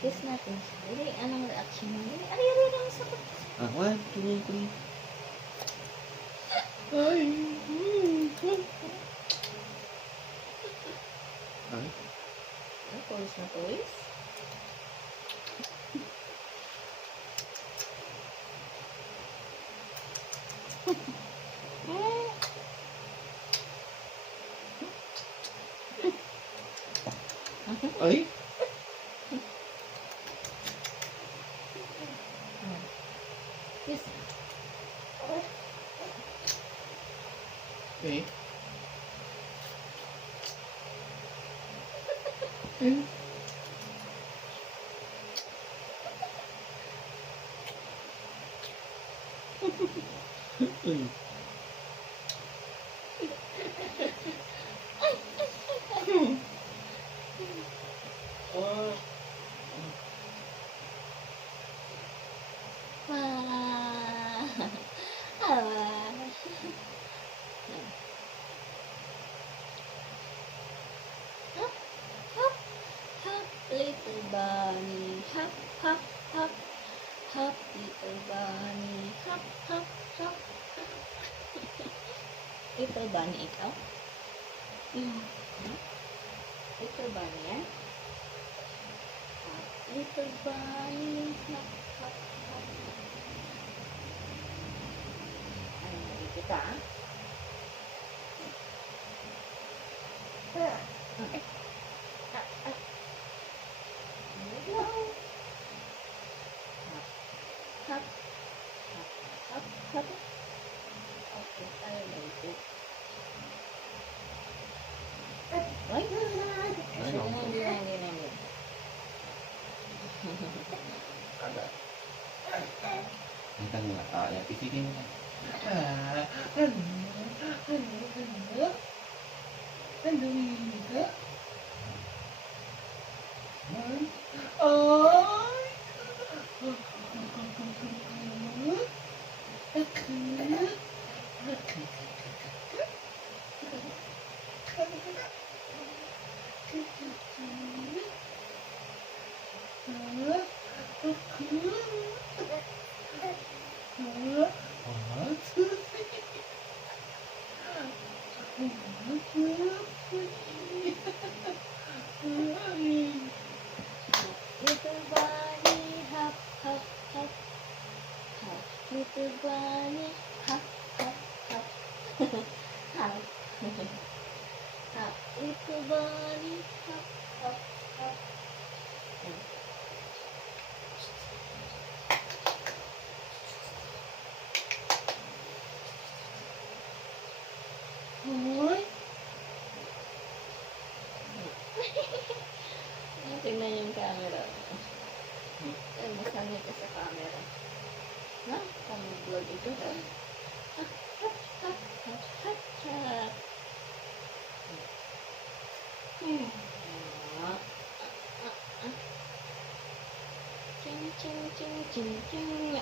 Kiss natin siya. Dali, anong reaction mo? Dali, ari, ang sakit. 1, 2, 3. Ay. Ay. Ay, toys na toys. Ay. Kiss. Okay. Little bunny, hop, hop, hop, hop, little bunny, hop, hop, hop. Little bunny ikaw? Little bunny yan? Hop, little bunny, hop, hop, hop. Ano na kita? Okay. Hop, hop, hop, hop. Okay, tayo na ito. Ay, hindi na. Ada. Ang tanong na. Yan. Pisitin mo. Little bunny, hop, hop, hop, hop. Little bunny, hop, hop, hop, hop. Hop, little bunny, hop, hop, hop. Hoy. Tingnan yung camera. Ay, masanay ka sa camera. Ha? Pang-vlog ito. Ching, ching, ching, ching, ching.